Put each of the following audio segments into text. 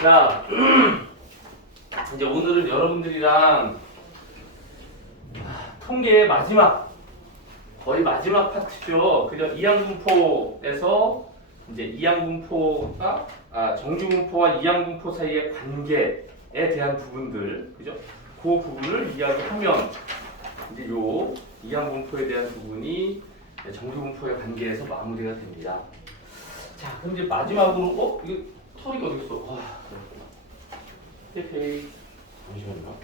자, 이제 오늘은 여러분들이랑 통계의 거의 마지막 파트죠. 그죠? 이항분포에서 이제 이항분포가 정규분포와 이항분포 사이의 관계에 대한 부분들, 그죠? 그 부분을 이야기하면 이제 요 이항분포에 대한 부분이 정규분포의 관계에서 마무리가 됩니다. 자, 그럼 이제 마지막으로 이거 털이 어디 있어? 와, 헤헤이. 잠시만요.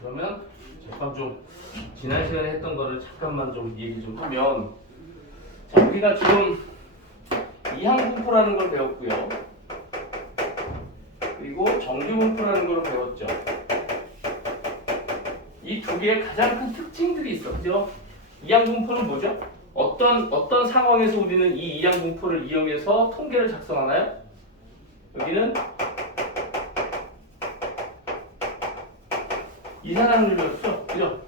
그러면 잠깐 좀 지난 시간에 했던 거를 잠깐만 좀 얘기 좀 하면, 자, 우리가 지금 이항분포라는 걸 배웠고요. 그리고 정규분포라는 걸 배웠죠. 이 두 개의 가장 큰 특징들이 있어. 그죠? 이항분포는 뭐죠? 어떤 상황에서 우리는 이 이항분포를 이용해서 통계를 작성하나요? 여기는 이산확률이었죠. 그죠?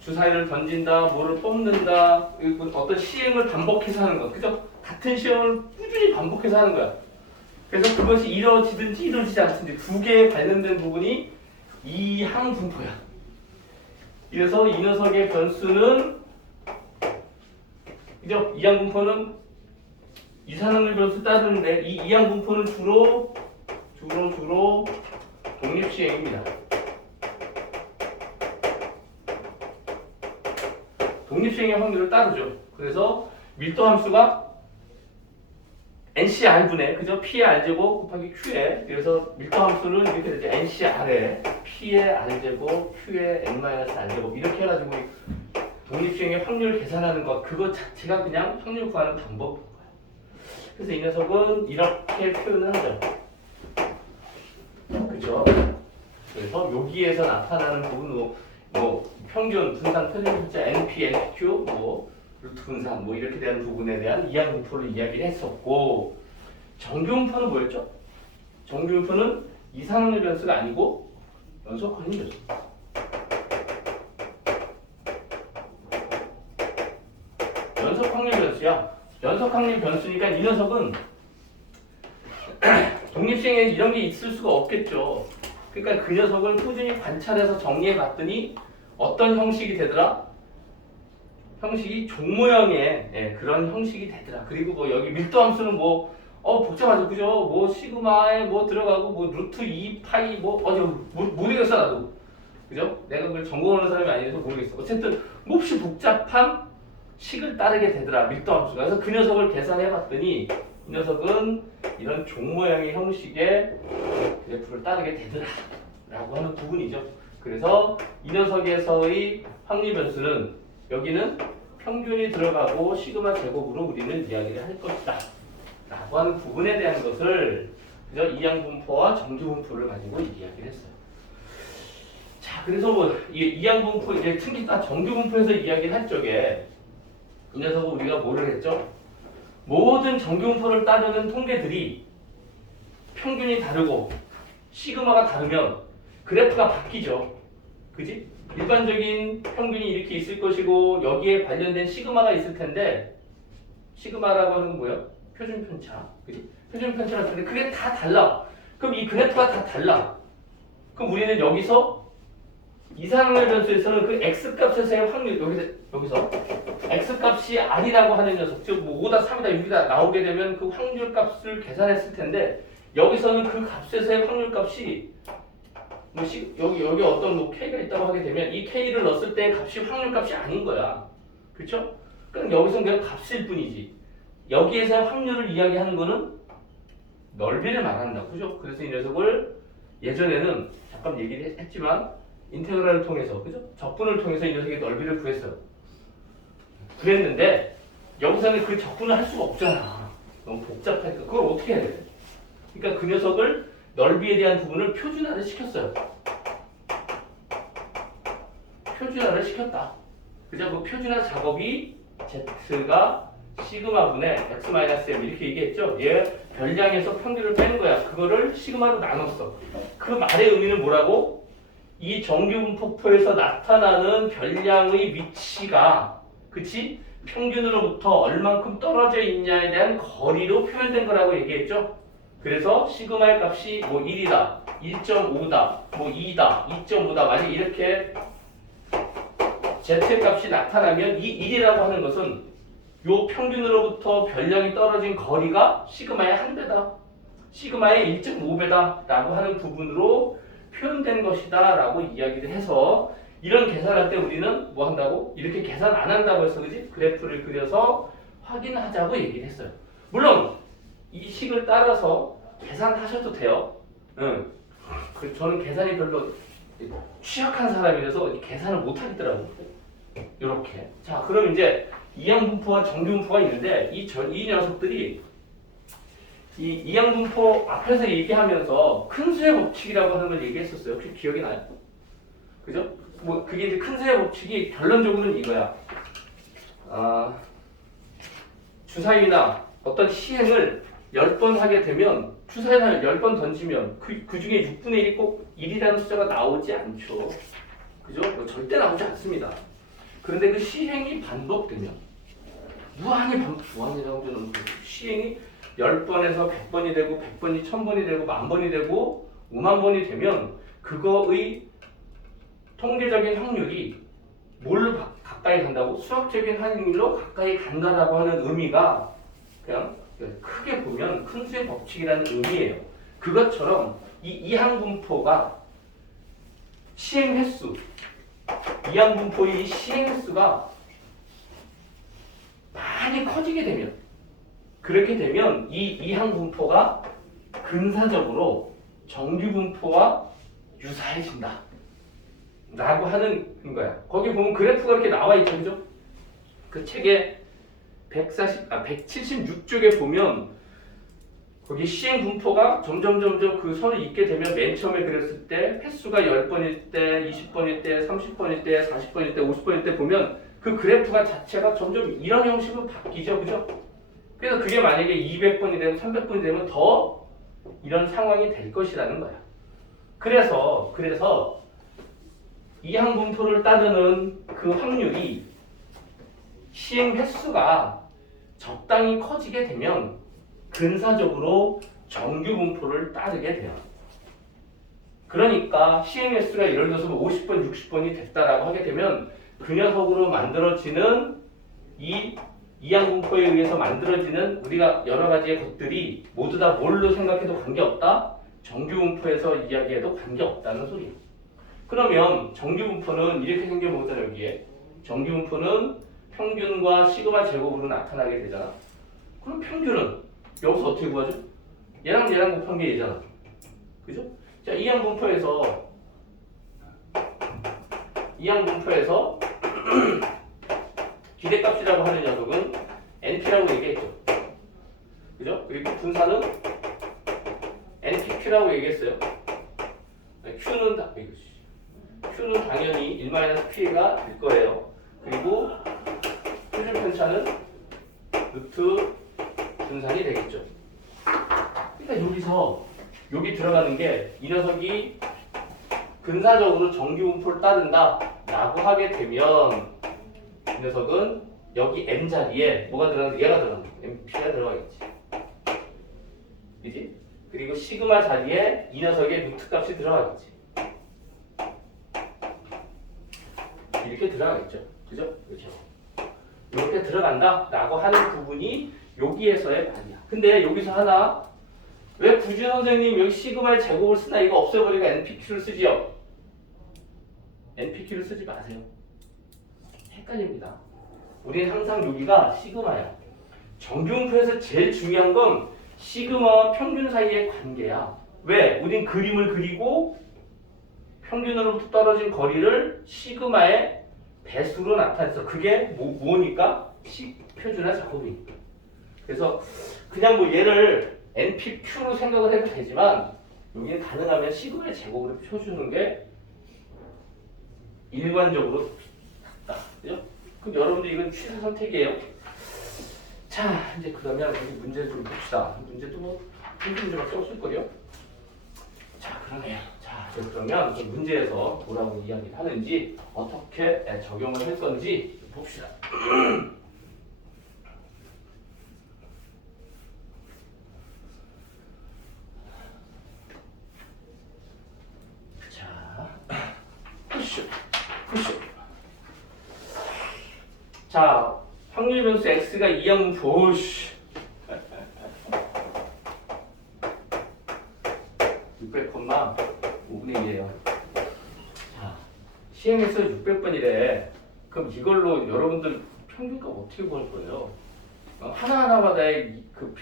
주사위를 던진다, 뭐를 뽑는다, 어떤 시행을 반복해서 하는 것. 그죠? 같은 시험을 꾸준히 반복해서 하는 거야. 그래서 그것이 이루어지든지 이루어지지 않든지 두 개에 관련된 부분이 이항분포야. 그래서 이 녀석의 변수는, 그죠? 이항분포는 이산확률 변수 따르는데 이 이항분포는 주로 독립시행입니다. 독립시행의 확률을 따르죠. 그래서 밀도 함수가 NCR분의, 그죠? P의 R제곱 곱하기 Q에, 그래서 밀도 함수는 이렇게 되죠. NCR에 P의 R제곱, Q의 N-R제곱, 이렇게 해가지고 독립시행의 확률을 계산하는 것, 그것 자체가 그냥 확률 구하는 방법인 거예요. 그래서 이 녀석은 이렇게 표현을 하죠. 그죠? 그래서 여기에서 나타나는 부분, 평균, 분산, 표준 숫자, NP, NQ, 루트 분산, 이렇게 대한 부분에 대한 이항분포를 이야기를 했었고, 정규분포는 뭐였죠? 정규분포는 이산확률 변수가 아니고 연속 확률 변수. 연속 확률 변수야. 연속 확률 변수니까 이 녀석은 독립시행에 이런 게 있을 수가 없겠죠. 그러니까 그 녀석을 꾸준히 관찰해서 정리해 봤더니 어떤 형식이 되더라? 형식이 종 모양의 그런 형식이 되더라. 그리고 여기 밀도 함수는 복잡하죠. 그죠? 시그마에 들어가고 루트 2 파이 모르겠어 나도. 그죠? 내가 그걸 전공하는 사람이 아니라서 모르겠어. 어쨌든 몹시 복잡한 식을 따르게 되더라. 밀도 함수가. 그래서 그 녀석을 계산해 봤더니 이 녀석은 이런 종 모양의 형식의 그래프를 따르게 되더라 라고 하는 부분이죠. 그래서 이 녀석에서의 확률 변수는 여기는 평균이 들어가고 시그마 제곱으로 우리는 이야기를 할 것이다 라고 하는 부분에 대한 것을, 그죠? 이항분포와 정규분포를 가지고 이야기를 했어요. 자, 그래서 이항분포, 특히 정규분포에서 이야기를 할 적에 이 녀석은 우리가 뭐를 했죠? 모든 정규분포를 따르는 통계들이 평균이 다르고 시그마가 다르면 그래프가 바뀌죠. 그지? 일반적인 평균이 이렇게 있을 것이고 여기에 관련된 시그마가 있을 텐데, 시그마라고 하는 건 뭐예요? 표준 편차. 그지? 표준 편차라는 건데 그게 다 달라. 그럼 이 그래프가 다 달라. 그럼 우리는 여기서 이산확률 변수에서는 그 x값에서의 확률, 여기서 x값이 R이라고 하는 녀석, 즉 5다, 3이다, 6이다 나오게 되면 그 확률값을 계산했을 텐데, 여기서는 그 값에서의 확률값이 여기 어떤 k가 있다고 하게 되면 이 k를 넣었을 때 값이 확률값이 아닌 거야. 그렇죠? 그럼 여기서 그냥 값일 뿐이지. 여기에서의 확률을 이야기하는 거는 넓이를 말한다. 그죠? 그래서 이 녀석을 예전에는 잠깐 얘기를 했지만 인테그랄을 통해서, 그죠? 적분을 통해서 이 녀석의 넓이를 구했어요. 그랬는데 여기서는 그 적분을 할 수가 없잖아. 너무 복잡하니까. 그걸 어떻게 해야 돼? 그러니까 그 녀석을 넓이에 대한 부분을 표준화를 시켰어요. 표준화를 시켰다. 그죠? 그 표준화 작업이 Z가 시그마분의 X-M 이렇게 얘기했죠? 얘 별량에서 평균을 빼는 거야. 그거를 시그마로 나눴어. 그 말의 의미는 뭐라고? 이 정규분포표에서 나타나는 별량의 위치가 그치? 평균으로부터 얼만큼 떨어져 있냐에 대한 거리로 표현된 거라고 얘기했죠? 그래서 시그마의 값이 뭐 1이다, 1.5다, 뭐 2다, 2.5다 만약 이렇게 Z의 값이 나타나면 이 1이라고 하는 것은 요 평균으로부터 별량이 떨어진 거리가 시그마의 한 배다. 시그마의 1.5배다 라고 하는 부분으로 표현된 것이다 라고 이야기를 해서 이런 계산할 때 우리는 뭐 한다고? 이렇게 계산 안 한다고 해서 그지? 그래프를 그려서 확인하자고 얘기를 했어요. 물론 이 식을 따라서 계산하셔도 돼요. 응. 저는 계산이 별로 취약한 사람이라서 계산을 못 하겠더라고. 이렇게. 자, 그럼 이제 이항분포와 정규분포가 있는데 이 녀석들이 이 이항분포 앞에서 얘기하면서 큰 수의 법칙이라고 하는 걸 얘기했었어요. 혹시 기억이 나요? 그죠? 뭐 그게 이제 큰 수의 법칙이 결론적으로는 이거야. 주사위나 어떤 시행을 10번 하게 되면 주사위를 10번 던지면 그 중에 6분의 1이 꼭 1이라는 숫자가 나오지 않죠. 그죠? 절대 나오지 않습니다. 그런데 그 시행이 반복되면 무한이라고 하는 시행이 10번에서 100번이 되고 100번이 1000번이 되고 10,000번이 되고 50,000번이 되면 그거의 통계적인 확률이 뭘로 가까이 간다고? 수학적인 확률로 가까이 간다라고 하는 의미가 그냥 크게 보면 큰 수의 법칙이라는 의미예요. 그것처럼 이 이항분포가 시행 횟수 이항분포의 시행 횟수가 많이 커지게 되면 그렇게 되면 이 이항분포가 근사적으로 정규분포와 유사해진다 라고 하는 거야. 거기 보면 그래프가 이렇게 나와 있죠. 그죠? 그 책에 176쪽에 보면 거기 시행 분포가 점점 그 선을 잇게 되면 맨 처음에 그렸을 때 횟수가 10번일 때, 20번일 때, 30번일 때, 40번일 때, 50번일 때 보면 그 그래프가 자체가 점점 이런 형식으로 바뀌죠. 그죠? 그래서 그게 만약에 200번이 되면 300번이 되면 더 이런 상황이 될 것이라는 거야. 그래서 이항분포를 따르는 그 확률이 시행 횟수가 적당히 커지게 되면 근사적으로 정규분포를 따르게 돼요. 그러니까 시행 횟수가 예를 들어서 50번, 60번이 됐다라고 하게 되면 그 녀석으로 만들어지는 이 이항분포에 의해서 만들어지는 우리가 여러 가지의 것들이 모두 다 뭘로 생각해도 관계없다? 정규분포에서 이야기해도 관계없다는 소리예요. 그러면 정규분포는 이렇게 생겨보자. 여기에 정규분포는 평균과 시그마 제곱으로 나타나게 되잖아. 그럼 평균은 여기서 어떻게 구하죠? 얘랑 곱한 게 얘잖아. 그죠? 자, 이항분포에서 기대값이라고 하는 녀석은 NP라고 얘기했죠. 그죠? 그리고 분사는 NPQ라고 얘기했어요. Q는 당연히 1-P가 될 거예요. 그리고 표준 편차는 루트 분산이 되겠죠. 그러니까 여기 들어가는 게 이 녀석이 근사적으로 정규분포를 따른다 라고 하게 되면 이 녀석은 여기 M 자리에 뭐가 들어가는 얘가 들어간다. MP가 들어가겠지. 그지? 그리고 시그마 자리에 이 녀석의 루트 값이 들어가겠지. 이렇게 들어가겠죠. 그죠? 그렇죠. 이렇게 들어간다 라고 하는 부분이 여기에서의 말이야. 근데 여기서 하나 왜 굳이 선생님 여기 시그마의 제곱을 쓰나 이거 없애버리고 NPQ를 쓰지요? NPQ를 쓰지 마세요. 헷갈립니다. 우리는 항상 여기가 시그마야. 정규분포에서 제일 중요한 건 시그마와 평균 사이의 관계야. 왜? 우린 그림을 그리고 평균으로부터 떨어진 거리를 시그마의 배수로 나타냈어. 그게 뭐니까? 표준화 작업이니까. 그래서 그냥 뭐 얘를 NPQ로 생각을 해도 되지만 여기는 가능하면 시그마의 제곱으로 펴주는 게 일관적으로 낫다. 그죠? 그럼 여러분들 이건 취사 선택이에요. 자, 이제 그러면 우리 문제 좀 봅시다. 문제도 뭐 한두 문제만 썼을 거요. 자, 그러네요. 자, 이제 그러면 그 문제에서 뭐라고 이야기를 하는지 어떻게 적용을 할 건지 봅시다. 자, 푸시. 자, 확률 변수 x가 2항 보시 600,5분의 1이에요. 자, 시행에서 600번이래. 그럼 이걸로 여러분들 평균값 어떻게 구할 거예요? 하나하나마다의 그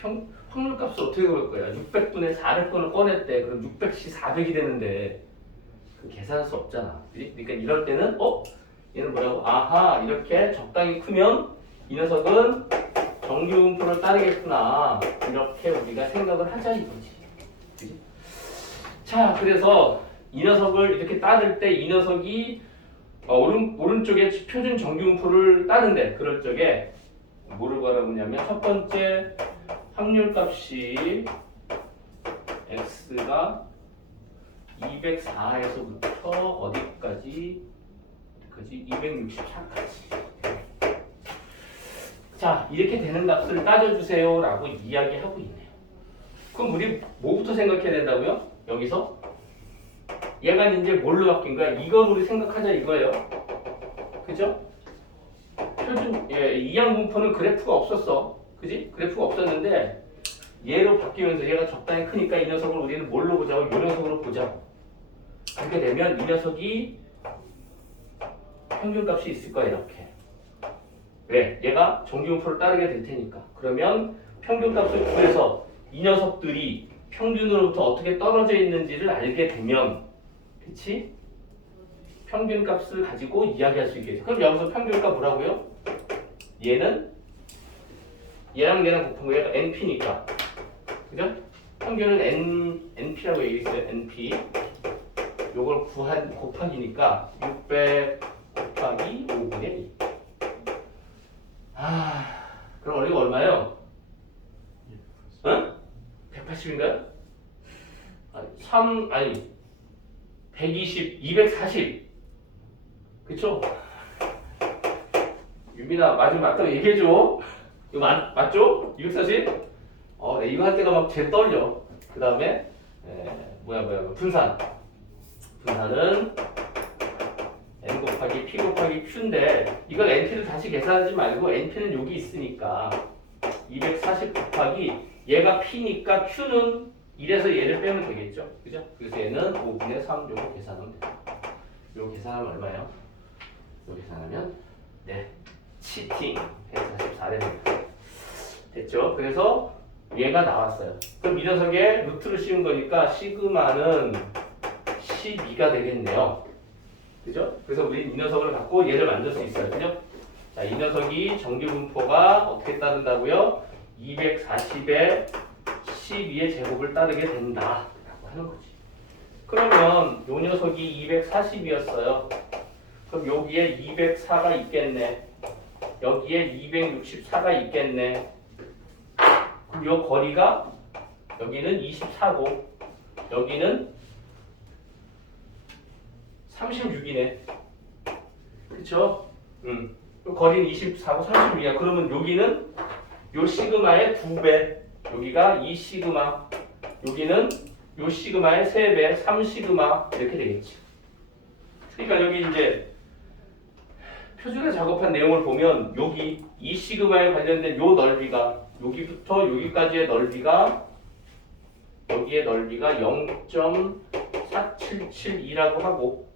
확률값을 어떻게 구할 거야? 600분의 400번을 꺼냈대. 그럼 600시 400이 되는데 그 계산할 수 없잖아. 그러니까 이럴 때는 얘는 뭐라고? 아하, 이렇게 적당히 크면 이 녀석은 정규분포를 따르겠구나. 이렇게 우리가 생각을 하자 이거지. 그치? 자, 그래서 이 녀석을 이렇게 따를 때 이 녀석이 오른쪽에 표준 정규분포를 따는데 그럴 적에 뭐를 바라보냐면 첫 번째 확률값이 x가 204에서부터 어디까지? 264까지. 자, 이렇게 되는 값을 따져주세요 라고 이야기하고 있네요. 그럼 우리 뭐부터 생각해야 된다고요? 여기서 얘가 이제 뭘로 바뀐 거야? 이걸 우리 생각하자 이거예요. 그죠? 표준 이항 분포는 그래프가 없었어. 그지? 그래프가 없었는데 얘로 바뀌면서 얘가 적당히 크니까 이 녀석을 우리는 뭘로 보자고? 이 녀석으로 보자고. 그렇게 되면 이 녀석이 평균값이 있을 거야 이렇게. 왜? 얘가 정규분포를 따르게 될 테니까. 그러면 평균값을 구해서 이 녀석들이 평균으로부터 어떻게 떨어져 있는지를 알게 되면, 그치? 평균값을 가지고 이야기할 수 있겠죠. 그럼 여기서 평균값 뭐라고요? 얘는 얘랑 얘랑 곱한 거 얘가 NP니까. 그죠? 평균은 NP라고 얘기했어요. NP. 요걸 곱하기니까 600 곱하기 5분의 2. 그럼 이거 얼마예요? 180인가요? 120, 240. 그쵸? 유빈아, 맞다고 얘기해줘. 이거 맞죠? 240? 네, 이거 할 때가 막 제일 떨려. 그 다음에, 분산. 분산은 n 곱하기 p 곱하기 q인데, 이걸 np를 다시 계산하지 말고, np는 여기 있으니까, 240 곱하기, 얘가 p니까 q는 1에서 얘를 빼면 되겠죠? 그죠? 그래서 얘는 5분의 3 요거 계산하면 돼요. 요거 계산하면 얼마예요? 요거 계산하면, 치팅 144됩니다. 됐죠? 그래서 얘가 나왔어요. 그럼 이 녀석의 루트를 씌운 거니까 시그마는 12가 되겠네요. 그죠? 그래서 우리는 이 녀석을 갖고 얘를 만들 수 있어요. 그죠? 자, 이 녀석이 정규분포가 어떻게 따른다고요? 240에 12의 제곱을 따르게 된다 라고 하는 거지. 그러면 요 녀석이 240이었어요. 그럼 여기에 204가 있겠네. 여기에 264가 있겠네. 그럼 요 거리가 여기는 24고 여기는 36이네. 그쵸? 요 거리는 24고 36이야. 그러면 여기는 요 시그마의 2배. 여기가 2시그마. 여기는 요 시그마의 3배, 3시그마. 이렇게 되겠지. 그러니까 여기 이제 표준에 작업한 내용을 보면 여기 2시그마에 관련된 요 넓이가 여기부터 여기까지의 넓이가 여기의 넓이가 0.4772라고 하고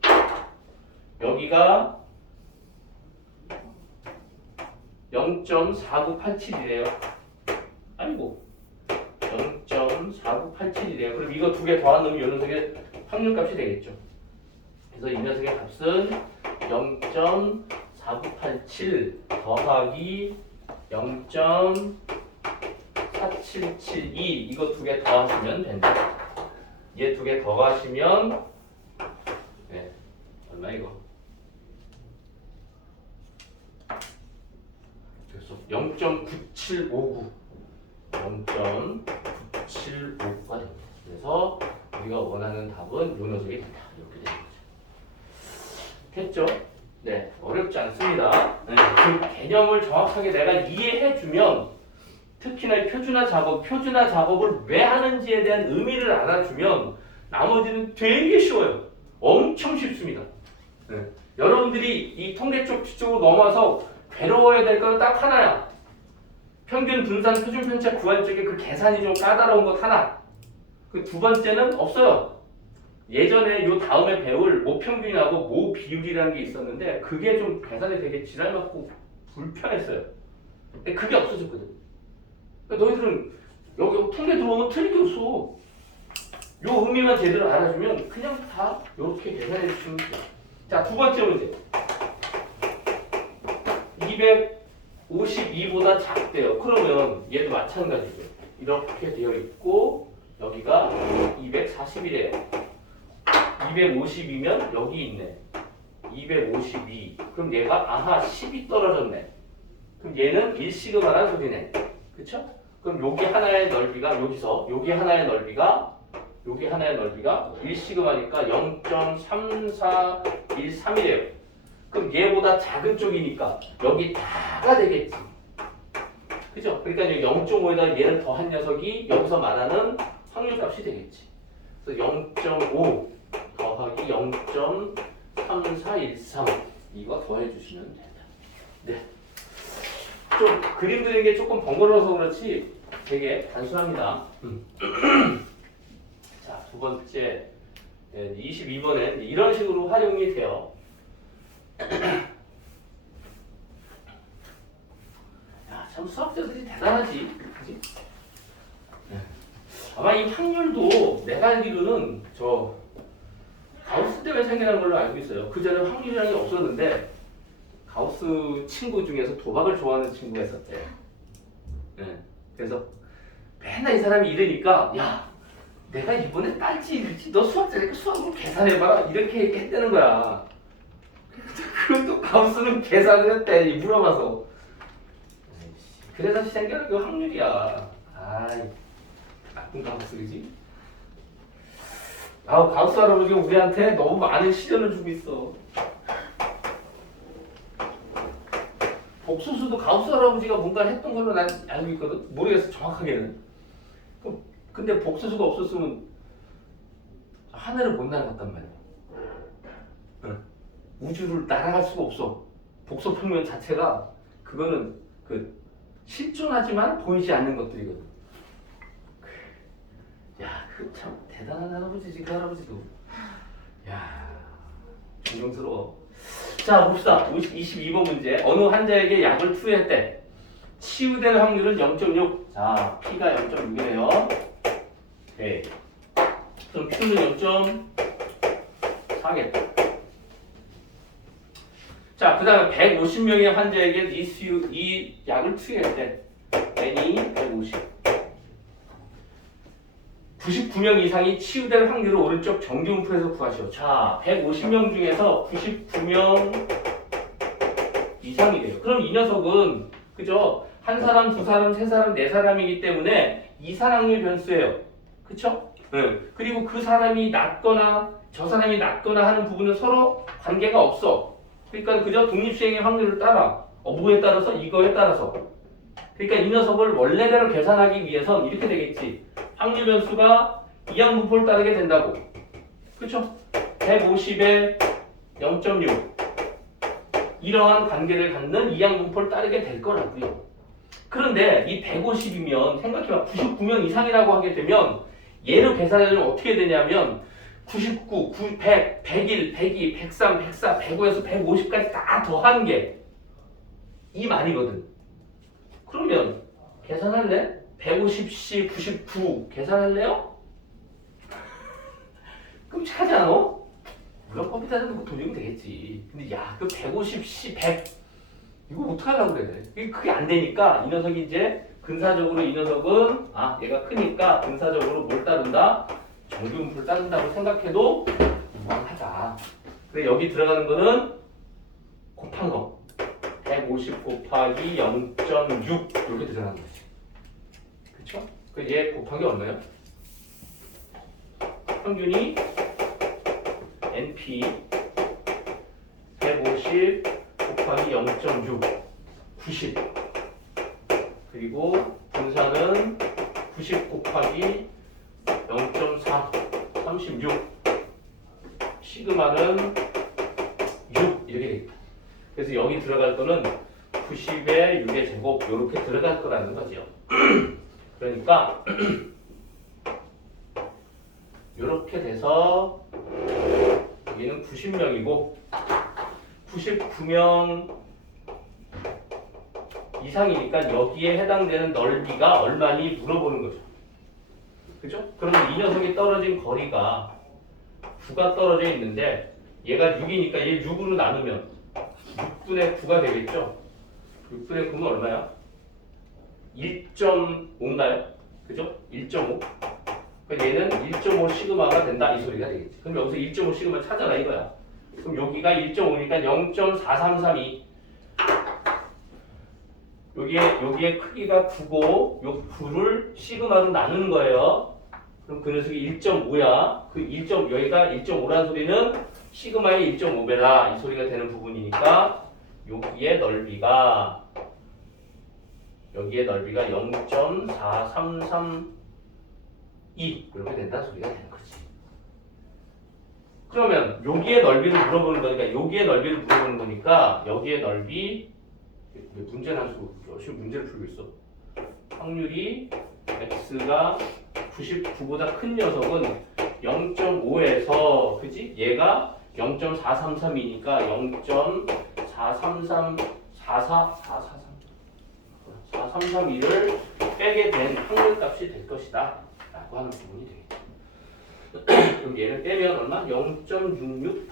여기가 0.4987이래요. 아이고 0.4987이래요. 그럼 이거 두 개 더한 놈이 이 녀석의 확률값이 되겠죠. 그래서 이 녀석의 값은 0.4987 더하기 0.47 4772 이거 두 개 더하시면 된다. 얘 두 개 더하시면 네, 얼마 이거? 0.9759 0.9759가 됩니다. 그래서 우리가 원하는 답은 요 녀석이 된다. 이렇게 되는 거죠. 됐죠? 네, 어렵지 않습니다. 네, 그 개념을 정확하게 내가 이해해주면 특히나 표준화 작업을 왜 하는지에 대한 의미를 알아주면 나머지는 되게 쉬워요. 엄청 쉽습니다. 네. 여러분들이 이 통계 쪽 뒤쪽으로 넘어와서 괴로워야 될 건 딱 하나야. 평균 분산 표준 편차 구할 적에 그 계산이 좀 까다로운 것 하나. 그 두 번째는 없어요. 예전에 요 다음에 배울 모평균하고 모비율이라는 게 있었는데 그게 좀 계산이 되게 지랄맞고 불편했어요. 근데 그게 없어졌거든. 그러니까 너희들은 여기 통계 들어오면 틀릴 게 없어. 요 의미만 제대로 알아주면 그냥 다 이렇게 계산해 주시면 돼요. 자, 두 번째 문제. 252보다 작대요. 그러면 얘도 마찬가지죠. 이렇게 되어 있고 여기가 241이에요. 250이면 여기 있네. 252. 그럼 얘가 아하 10이 떨어졌네. 그럼 얘는 1시그마라는 소리네. 그쵸? 그럼 여기 하나의 넓이가 여기서 여기 하나의 넓이가 1시그마니까 0.3413이래요. 그럼 얘보다 작은 쪽이니까 여기 다가 되겠지. 그죠? 그러니까 여기 0.5에다 얘를 더한 녀석이 여기서 말하는 확률값이 되겠지. 그래서 0.5 더하기 0.3413 이거 더해주시면 된다. 네. 좀 그림 그리는 게 조금 번거로워서 그렇지 되게 단순합니다. 자, 두 번째 22번에 이런 식으로 활용이 돼요. 야, 참 수학자들이 대단하지, 그지? 아마 이 확률도 내가 알기로는 저 가우스 때문에 생겨난 걸로 알고 있어요. 그 전에 확률이라는 게 없었는데 가우스 친구 중에서 도박을 좋아하는 친구가 있었대요. 네. 그래서 맨날 이 사람이 이러니까 야, 내가 이번에 딸지 일지 너 수학자니까 수학으로 계산해봐라 이렇게 했다는 거야. 그것도 가우스는 계산을 했대. 물어봐서. 그래서 생겨난 게 확률이야. 아이, 나쁜 가우스 그지? 아우, 가우스 할아버지가 우리한테 너무 많은 시련을 주고 있어. 복소수도 가우스 할아버지가 뭔가를 했던 걸로 난 알고 있거든. 모르겠어 정확하게는. 근데 복소수가 없었으면 하늘을 못 날아갔단 말이야. 응. 우주를 날아갈 수가 없어. 복소 평면 자체가 그거는 그 실존하지만 보이지 않는 것들이거든. 야, 그 참 대단한 할아버지지 그 할아버지도. 야, 존경스러워. 자, 봅시다. 22번 문제. 어느 환자에게 약을 투여했대. 치유될 확률은 0.6. 자, P가 0.6이래요. 오케이. 그럼 Q는 0.4겠다. 자, 그 다음에 150명의 환자에게 이 약을 투여했대. N이 150. 99명 이상이 치유될 확률을 오른쪽 정규분포에서 구하시오. 자, 150명 중에서 99명 이상이래요. 그럼 이 녀석은 그죠? 한 사람, 두 사람, 세 사람, 네 사람이기 때문에 이산확률 변수예요. 그쵸? 네. 그리고 그 사람이 낫거나 저 사람이 낫거나 하는 부분은 서로 관계가 없어. 그러니까 그저 독립수행의 확률을 따라 뭐에 따라서 이거에 따라서. 그러니까 이 녀석을 원래대로 계산하기 위해선 이렇게 되겠지. 확률 변수가 이항분포를 따르게 된다고. 그쵸? 150에 0.6 이러한 관계를 갖는 이항분포를 따르게 될 거라고요. 그런데 이 150이면 생각해봐. 99명 이상이라고 하게 되면 얘를 계산하려면 어떻게 되냐면 99, 100, 101, 102, 103, 104, 105에서 150까지 다 더한 게 이 말이거든. 그러면 계산할래? 150씩 99 계산할래요? 끔찍하지 않아? 물론 컴퓨터에서 뭐 돌리면 되겠지. 근데 야, 그 150씩 100 이거 어떡하려고 그래. 그게 안 되니까 이 녀석이 이제 근사적으로 이 녀석은 얘가 크니까 근사적으로 뭘 따른다? 정비분포를 따른다고 생각해도 무방하다. 그래 여기 들어가는 거는 곱한 거 150 곱하기 0.6 이렇게 들어가는 거지. 그쵸? 그 얘 곱하기 얼마예요? 평균이 NP 150 곱하기 0.6 90 그리고 분사는 90 곱하기 0.4 36 시그마는 6 이렇게 되겠다. 그래서 여기 들어갈 거는 90의 6의 제곱 이렇게 들어갈 거라는 거죠. 그러니까 이렇게 돼서 여기는 90명이고 99명 이상이니까 여기에 해당되는 넓이가 얼마니 물어보는 거죠. 그죠? 그러면 이 녀석이 떨어진 거리가 9가 떨어져 있는데 얘가 6이니까 얘 6으로 나누면 6분의 9가 되겠죠? 6분의 9는 얼마야? 1.5인가요? 그죠? 1.5. 그러니까 얘는 1.5 시그마가 된다 이 소리가 되겠지. 그럼 여기서 1.5 시그마 찾아라 이거야. 그럼 여기가 1.5니까 0.4332. 여기에 크기가 9고 요 9를 시그마로 나누는 거예요. 그럼 그 녀석이 1.5야. 그 1. 여기가 1.5라는 소리는 시그마의 1.5배다 이 소리가 되는 부분이니까 여기에 넓이가 0.4332 이렇게 된다 소리가 되는 거지. 그러면 여기에 넓이를 물어보는 거니까 여기에 넓이를 물어보는 거니까 여기에 넓이 문제는 한 수 열심히 문제를 풀고 있어. 확률이 x가 99보다 큰 녀석은 0.5에서 그지? 얘가 0.433이니까 433.2를 빼게 된 확률값이 될 것이다 라고 하는 부분이 되겠죠. 그럼 얘를 빼면 얼마? 0.668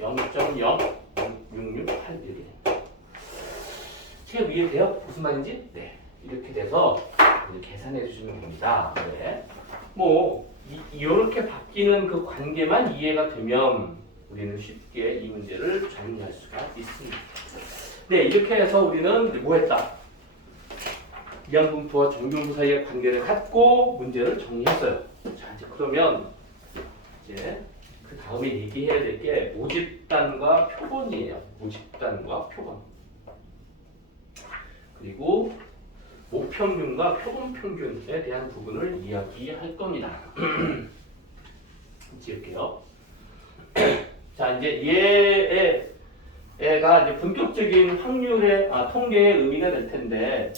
0.0668 이렇게 됩니다. 제 위에 돼요? 무슨 말인지? 네, 이렇게 돼서 이제 계산해 주시면 됩니다. 네. 이렇게 바뀌는 그 관계만 이해가 되면 우리는 쉽게 이 문제를 정리할 수가 있습니다. 네, 이렇게 해서 우리는 뭐 했다? 이항분포와 정비분포 사이의 관계를 갖고 문제를 정리했어요. 자, 이제 그러면 이제 그 다음에 얘기해야 될 게 모집단과 표본이에요. 모집단과 표본. 그리고 목평균과 표본평균에 대한 부분을 이야기할 겁니다. 지울게요. 자, 이제 얘가 이제 본격적인 확률의 통계의 의미가 될 텐데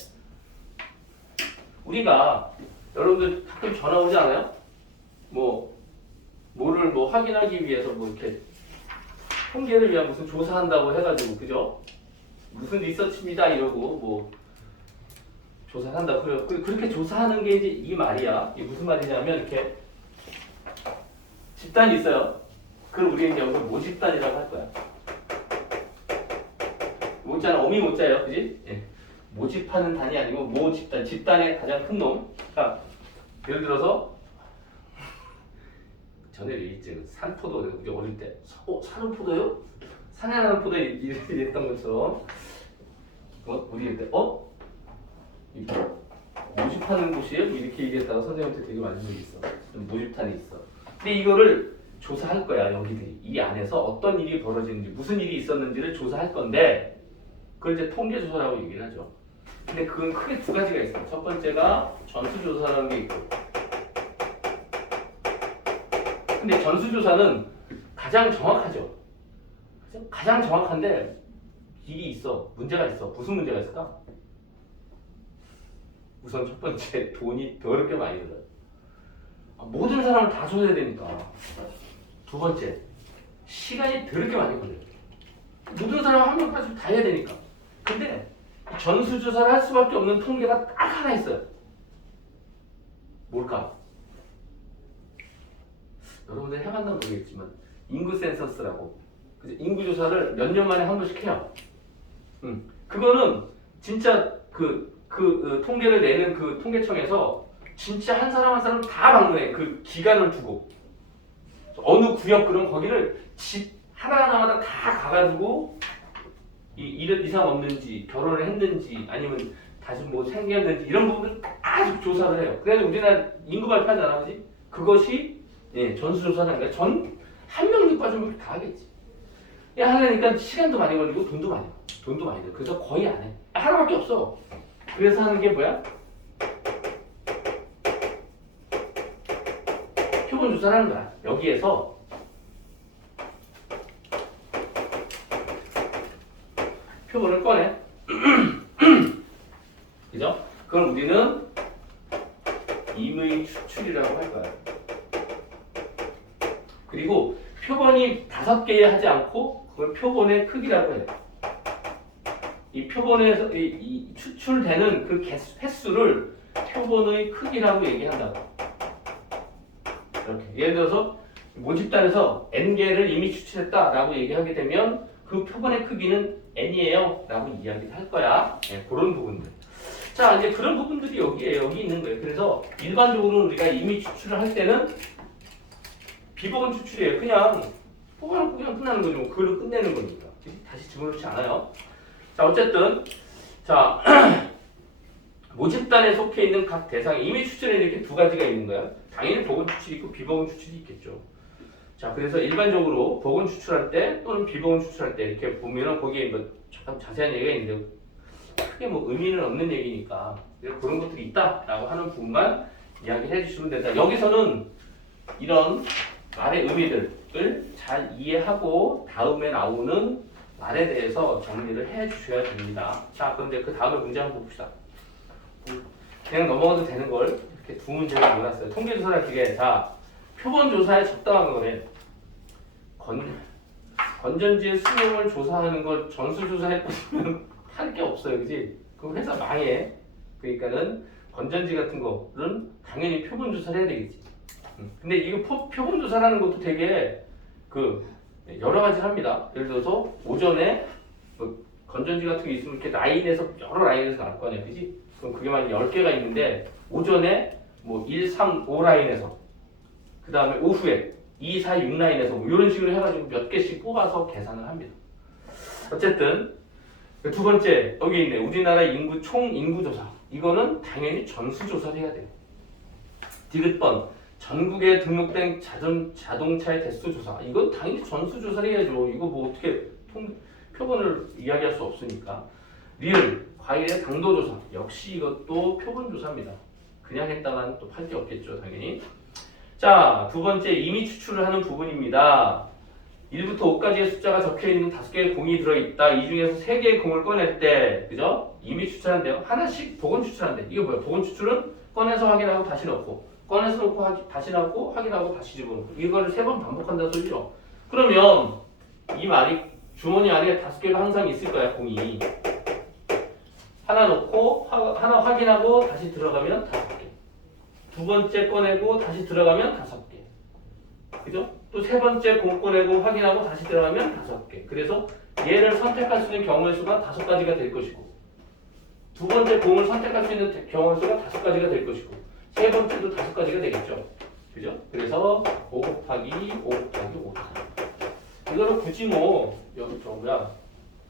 우리가 여러분들 가끔 전화 오지 않아요? 뭐를 확인하기 위해서 이렇게 통계를 위한 무슨 조사한다고 해가지고 그죠? 무슨 리서치입니다 이러고 조사한다. 그렇게 조사하는 게 이제 이 말이야. 이게 무슨 말이냐면 이렇게 집단이 있어요. 그걸 우리는 여기서 모집단이라고 할 거야. 모자는 어미 모자예요, 그지? 예. 모집하는 단이 아니고 모집단, 집단의 가장 큰 놈. 그러니까 예를 들어서 전에 얘기했지, 산포도 우리 어릴 때, 산은 포도요? 산에 나는 포도 이랬던 것처럼 우리 그때 모집하는 곳이에요? 이렇게 얘기했다가 선생님한테 되게 맞은 적이 있어. 모집단이 있어. 근데 이거를 조사할 거야, 여기들이. 이 안에서 어떤 일이 벌어지는지, 무슨 일이 있었는지를 조사할 건데, 그걸 이제 통계조사라고 얘기를 하죠. 근데 그건 크게 두 가지가 있어요. 첫 번째가 전수조사라는 게 있고. 근데 전수조사는 가장 정확하죠. 그죠? 가장 정확한데, 일이 있어. 문제가 있어. 무슨 문제가 있을까? 우선 첫 번째, 돈이 더럽게 많이 들어요. 모든 사람을 다 조사해야 되니까. 두 번째, 시간이 더럽게 많이 걸려요. 모든 사람 한 명까지 다 해야 되니까. 근데 전수조사를 할 수밖에 없는 통계가 딱 하나 있어요. 뭘까? 여러분들 해봤나 모르겠지만 인구 센서스라고. 인구 조사를 몇 년 만에 한 번씩 해요. 그거는 진짜 통계를 내는 그 통계청에서 진짜 한 사람 한 사람 다 방문해. 그 기간을 두고 어느 구역 그런 거기를 집 하나하나마다 다 가가지고 이런 이상 없는지 결혼을 했는지 아니면 다시 뭐 생겼는지 이런 부분을 아주 조사를 해요. 그래서 우리나라 인구 발표하잖아, 그지? 그것이 전수조사라는 거야. 한 명도 빠지면 다 하겠지. 야, 하려니까 시간도 많이 걸리고 돈도 많이 들어. 그래서 거의 안 해. 하나밖에 없어. 그래서 하는 게 뭐야? 표본 조사를 하는 거야. 여기에서 표본을 꺼내. 그죠? 그걸 우리는 임의 추출이라고 할 거야. 그리고 표본이 5개 하지 않고 그걸 표본의 크기라고 해요. 이 표본에서 이 추출되는 그 횟수를 표본의 크기라고 얘기한다고. 이렇게 예를 들어서 모집단에서 n개를 이미 추출했다라고 얘기하게 되면 그 표본의 크기는 n이에요 라고 이야기를 할 거야. 그런 부분들. 자, 이제 그런 부분들이 여기 있는 거예요. 그래서 일반적으로 우리가 이미 추출을 할 때는 비보건 추출이에요. 그냥 뽑아놓고 그냥 끝나는 거죠. 그걸 끝내는 거니까. 다시 집어넣지 않아요. 자, 어쨌든 자 모집단에 속해 있는 각 대상 이미 추출에는 이렇게 두 가지가 있는 거야. 당연히 보건 추출이 있고 비보건 추출이 있겠죠. 자, 그래서 일반적으로 보건 추출할 때 또는 비보건 추출할 때 이렇게 보면은 거기에 뭐 잠깐 자세한 얘기가 있는데 크게 뭐 의미는 없는 얘기니까 그런 것들이 있다라고 하는 부분만 이야기해 주시면 된다. 여기서는 이런 말의 의미들을 잘 이해하고 다음에 나오는 말에 대해서 정리를 해 주셔야 됩니다. 자, 그런데 그 다음에 문제 한번 봅시다. 그냥 넘어가도 되는 걸 이렇게 두 문제를 몰았어요. 통계조사를 기계. 자, 표본조사에 적당한 거네. 건전지의 수명을 조사하는 걸 전수조사에 뿌리면 할 게 없어요, 그지? 그럼 회사 망해. 그러니까는 건전지 같은 거는 당연히 표본조사를 해야 되겠지. 근데 이거 표본조사라는 것도 되게 여러 가지를 합니다. 예를 들어서 오전에 건전지 같은 게 있으면 이렇게 라인에서 여러 라인에서 나올 거 아니야, 그지? 그럼 그게 만약 10개가 있는데 오전에 뭐 1, 3, 5 라인에서 그 다음에 오후에 2, 4, 6 라인에서 뭐 이런 식으로 해가지고 몇 개씩 뽑아서 계산을 합니다. 어쨌든 두 번째 여기 있네. 우리나라 인구 총 인구 조사. 이거는 당연히 전수조사를 해야 돼요. 디귿번 전국에 등록된 자동차의 대수 조사. 이건 당연히 전수조사를 해야죠. 이거 뭐 어떻게 표본을 이야기할 수 없으니까. 리을 과일의 당도 조사. 역시 이것도 표본 조사입니다. 그냥 했다가는 또 팔 게 없겠죠, 당연히. 자, 두 번째 이미 추출을 하는 부분입니다. 1부터 5까지의 숫자가 적혀있는 5개의 공이 들어있다. 이 중에서 3개의 공을 꺼낼 때, 그죠? 이미 추출한대요. 하나씩 보건 추출한대. 이거 뭐야? 보건 추출은 꺼내서 확인하고 다시 넣고, 꺼내서 놓고 다시 넣고, 확인하고 다시 집어넣고. 이거를 3번 반복한다 소리죠. 그러면 이 말이 주머니 안에 5개가 항상 있을 거야, 공이. 하나 넣고, 하나 확인하고 다시 들어가면 5개. 두 번째 꺼내고 다시 들어가면 5개. 그죠? 또 세 번째 공 꺼내고 확인하고 다시 들어가면 5개. 그래서 얘를 선택할 수 있는 경우의 수가 5가지가 될 것이고, 두 번째 공을 선택할 수 있는 경우의 수가 5가지가 될 것이고, 세 번째도 5가지가 되겠죠. 그죠? 그래서 5 곱하기 5 곱하기 5. 이거를 굳이 뭐 여기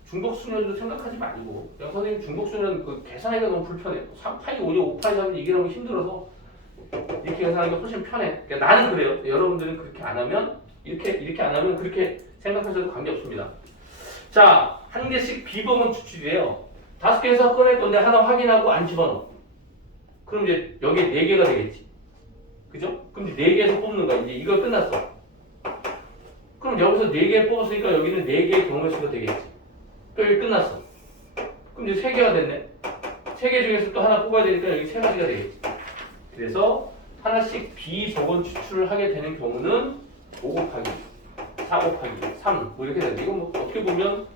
중복수련도 생각하지 말고, 야 선생님 중복수련 계산하기가 너무 불편해. 3파이 5리 5파이 3이 이게 너무 힘들어서 이렇게 계산하기가 훨씬 편해. 그러니까 나는 그래요. 여러분들은 그렇게 안 하면 이렇게 안 하면 그렇게 생각하셔도 관계없습니다. 자, 한 개씩 비보건 추출이에요. 5개에서 꺼낼 건데 하나 확인하고 안 집어넣어. 그럼 이제 여기에 4개가 되겠지. 그죠? 그럼 이제 4개에서 뽑는 거야. 이제 이거 끝났어. 그럼 여기서 4개 뽑았으니까 여기는 4개의 경우의 수가 되겠지. 또 여기 끝났어. 그럼 이제 3개가 됐네. 3개 중에서 또 하나 뽑아야 되니까 여기 3가지가 되겠지. 그래서 하나씩 비보건 추출을 하게 되는 경우는 5 곱하기 4 곱하기 3 뭐 이렇게 되는데, 이건 뭐 어떻게 보면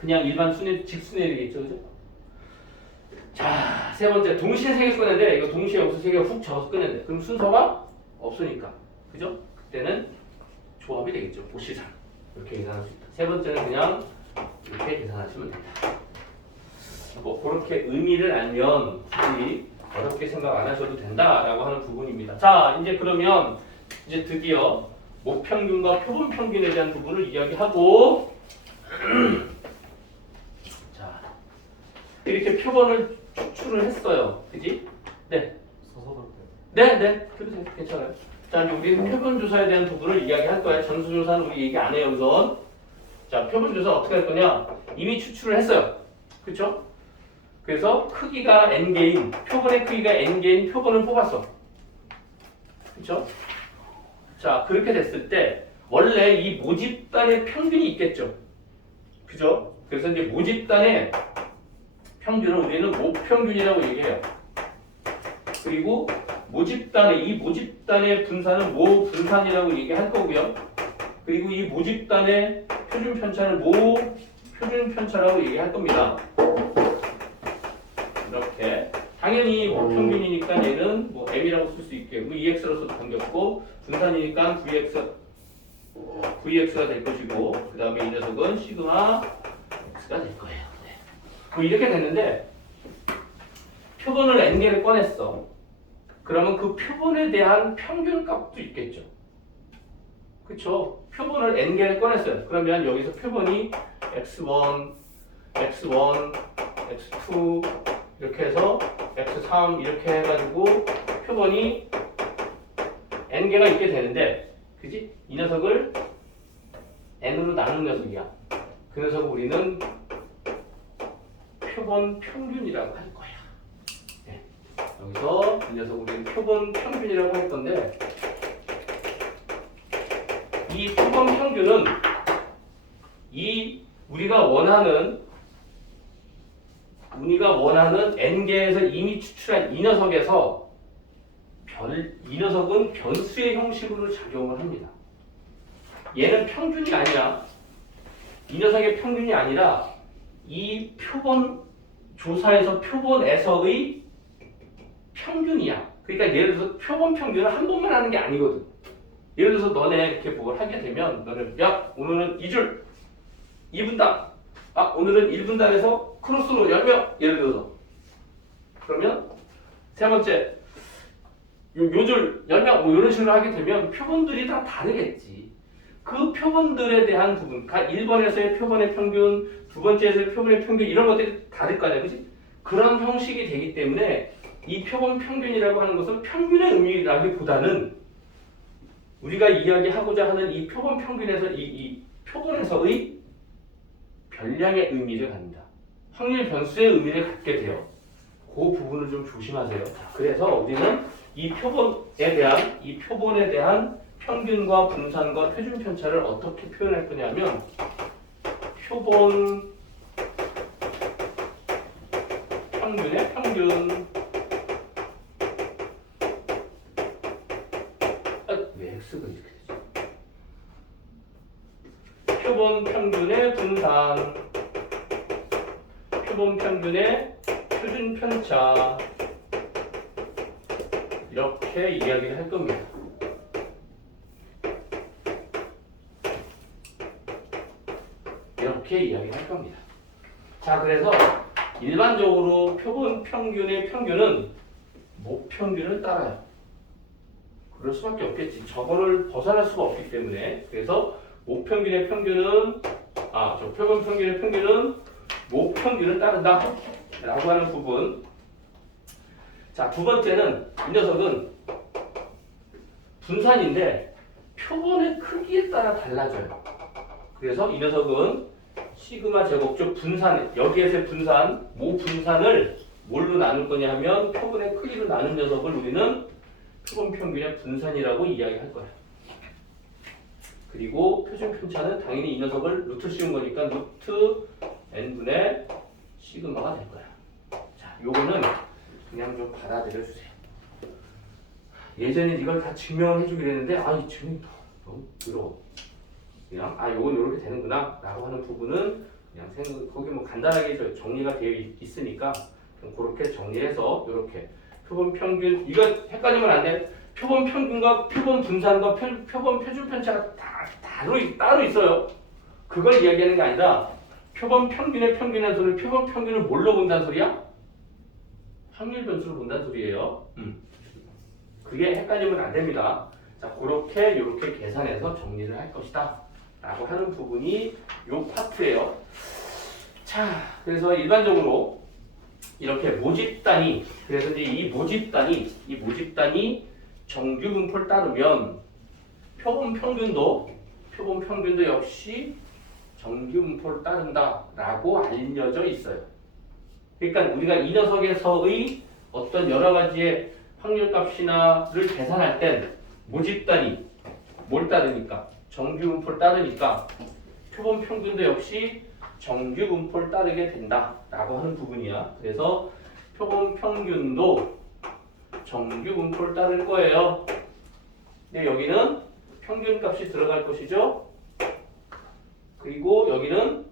그냥 일반 직수내리겠죠, 그죠? 자, 세 번째 동시에 3개 꺼내는데 이거 동시에 여기서 3개가 훅 적어서 꺼낸대. 그럼 순서가 없으니까, 그죠? 그때는 조합이 되겠죠. 보시상 이렇게 계산할 수 있다. 세 번째는 그냥 이렇게 계산하시면 된다. 뭐 그렇게 의미를 알면 굳이 어렵게 생각 안 하셔도 된다라고 하는 부분입니다. 자, 이제 그러면 이제 드디어 모평균과 표본평균에 대한 부분을 이야기하고 자, 이렇게 표본을 추출을 했어요. 그지? 네. 서서 될 때. 네. 그러세요. 괜찮아요. 자, 이제 우리는 표본조사에 대한 부분을 이야기할 거야. 전수조사는 우리 얘기 안 해요, 우선. 자, 표본조사 어떻게 할 거냐? 이미 추출을 했어요. 그쵸? 그래서 크기가 n개인, 표본의 크기가 n개인 표본을 뽑았어. 그쵸? 자, 그렇게 됐을 때 원래 이 모집단의 평균이 있겠죠. 그죠? 그래서 이제 모집단의 평균을 우리는 모평균이라고 얘기해요. 그리고 이 모집단의 분산은 모분산이라고 얘기할 거고요. 그리고 이 모집단의 표준 편차를 모표준 편차라고 얘기할 겁니다. 이렇게 당연히 모평균이니까 얘는 뭐 m이라고 쓸 수 있겠고 EX로서도 당겼고 분산이니까 VX가 될 것이고 그 다음에 이 녀석은 시그마 X가 될 거예요. 네. 뭐 이렇게 됐는데 표본을 n개를 꺼냈어. 그러면 그 표본에 대한 평균값도 있겠죠. 그쵸? 표본을 n개를 꺼냈어요. 그러면 여기서 표본이 x1, x1, x2 이렇게 해서 x3 이렇게 해가지고 표본이 n개가 있게 되는데 그지? 이 녀석을 n으로 나눈 녀석이야. 그 녀석을 우리는 표본 평균이라고 할 거야. 네. 여기서 이 녀석 우리는 표본 평균이라고 할 건데 이 표본 평균은 이 우리가 원하는 n개에서 이미 추출한 이 녀석에서 이 녀석은 변수의 형식으로 작용을 합니다. 얘는 평균이 아니라 이 녀석의 평균이 아니라 이 표본 조사에서 표본에서의 평균이야. 그러니까 예를 들어서 표본 평균을 한 번만 하는 게 아니거든. 예를 들어서 너네 이렇게 뭘 하게 되면 너는 야 오늘은 2줄 2분단 오늘은 1분단에서 크로스로 10명 예를 들어서 그러면 세 번째 요줄 10명 뭐 이런 식으로 하게 되면 표본들이 다 다르겠지. 그 표본들에 대한 부분 1번에서의 표본의 평균 2번째에서의 표본의 평균 이런 것들이 다를 거 아니야. 그치? 그런 형식이 되기 때문에 이 표본 평균이라고 하는 것은 평균의 의미라기보다는 우리가 이야기하고자 하는 이 표본 평균에서 이 표본에서의 변량의 의미를 갖는다. 확률 변수의 의미를 갖게 돼요. 그 부분을 좀 조심하세요. 그래서 우리는 이 표본에 대한 평균과 분산과 표준 편차를 어떻게 표현할 거냐면 표본 평균의 평균 왜 X가 이렇게 되지? 표본 평균의 분산 표본 평균의 표준 편차 이렇게 이야기를 할 겁니다. 이렇게 이야기를 할 겁니다. 자, 그래서 일반적으로 표본 평균의 평균은 모평균을 따라요. 그럴 수밖에 없겠지. 저거를 벗어날 수가 없기 때문에. 그래서 모평균의 평균은 표본 평균의 평균은 모평균을 따른다 라고 하는 부분. 자, 두 번째는 이 녀석은 분산인데 표본의 크기에 따라 달라져요. 그래서 이 녀석은 시그마 제곱죠. 분산, 여기에서의 분산, 모분산을 뭘로 나눌 거냐 하면 표본의 크기로 나눈 녀석을 우리는 표본 평균의 분산이라고 이야기할 거예요. 그리고 표준 편차는 당연히 이 녀석을 루트 씌운 거니까 루트 n분의 시그마가 될 거야. 자, 요거는 그냥 좀 받아들여 주세요. 예전에 이걸 다 증명해 주기로 했는데 이 증명이 너무 어려워. 그냥 요건 이렇게 되는구나 라고 하는 부분은 그냥 거기 뭐 간단하게 정리가 되어 있으니까 좀 그렇게 정리해서 이렇게 표본 평균 이거 헷갈리면 안 돼. 표본 평균과 표본 분산과 표본 표준 편차가 다 따로 있어요. 그걸 이야기하는 게 아니라 표본 평균의 평균이라는 소리는 표본 평균을 뭘로 본다는 소리야? 확률 변수로 본다는 소리예요. 그게 헷갈리면 안 됩니다. 자, 그렇게 이렇게 계산해서 정리를 할 것이다 라고 하는 부분이 요 파트예요. 자, 그래서 일반적으로 이렇게 모집단위, 그래서 이제 이 모집단이 정규 분포를 따르면 표본 평균도 역시 정규 분포를 따른다라고 알려져 있어요. 그러니까 우리가 이 녀석에서의 어떤 여러 가지의 확률값이나를 계산할 땐 모집단위 뭘 따르니까 정규 분포를 따르니까 표본 평균도 역시 정규 분포를 따르게 된다라고 하는 부분이야. 그래서 표본 평균도 정규 분포를 따를 거예요. 근데 여기는 평균값이 들어갈 것이죠. 그리고 여기는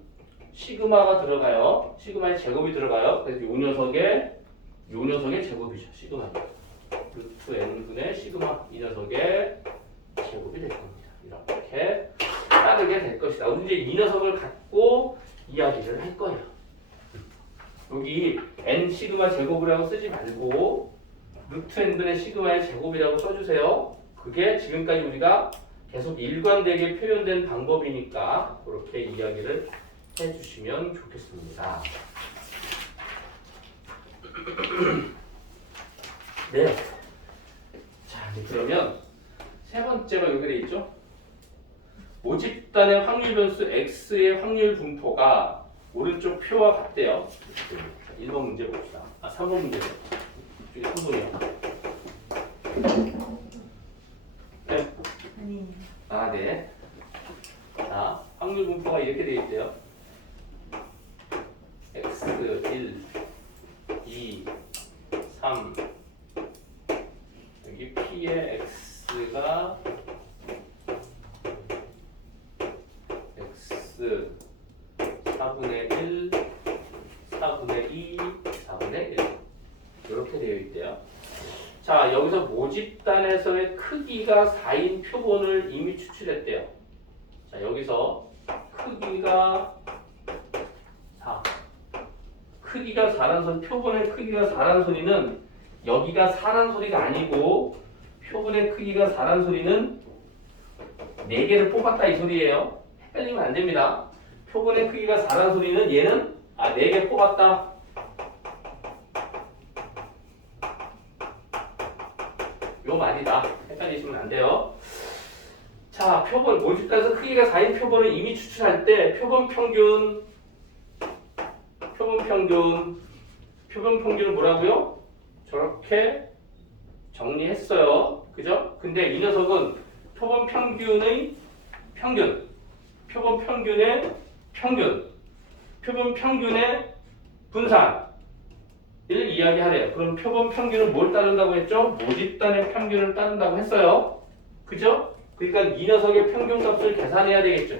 시그마가 들어가요. 시그마의 제곱이 들어가요. 그래서 요 녀석의 제곱이죠. 시그마. 루트 n분의 시그마 이 녀석의 제곱이 될 겁니다. 이렇게 따르게 될 것이다. 이제 이 녀석을 갖고 이야기를 할 거예요. 여기 n 시그마 제곱이라고 쓰지 말고 루트 n분의 시그마의 제곱이라고 써주세요. 그게 지금까지 우리가 계속 일관되게 표현된 방법이니까 그렇게 이야기를 해주시면 좋겠습니다. 네. 자, 그러면 세 번째가 여기 돼 있죠. 모집단의 확률 변수 x의 확률 분포가 오른쪽 표와 같대요. 1번 문제 봅시다. 3번 문제. 이쪽에 3번이요. 네. 네. 자, 확률 분포가 이렇게 되어 있대요. x 1, 2, 3. 여기 p의 x가 x 4분의 1, 4분의 2, 4분의 1 이렇게 되어 있대요. 자, 여기서 모집단에서의 크기가 4인 표본을 이미 추출했대요. 자, 여기서 크기가 4. 크기가 4란 소리, 표본의 크기가 4란 소리는 여기가 4란 소리가 아니고 표본의 크기가 4란 소리는 4개를 뽑았다 이 소리예요. 헷갈리면 안 됩니다. 표본의 크기가 4란 소리는 얘는 4개 뽑았다. 요 말이다. 헷갈리시면 안 돼요. 자, 표본 모집단에서 크기가 4인 표본을 이미 추출할 때 표본 평균을 뭐라고요? 저렇게 정리했어요. 그죠? 근데 이 녀석은 표본 평균의 평균, 표본 평균의 평균, 표본 평균의 분산을 이야기하래요. 그럼 표본 평균은 뭘 따른다고 했죠? 모집단의 평균을 따른다고 했어요. 그죠? 그러니까 이 녀석의 평균값을 계산해야 되겠죠.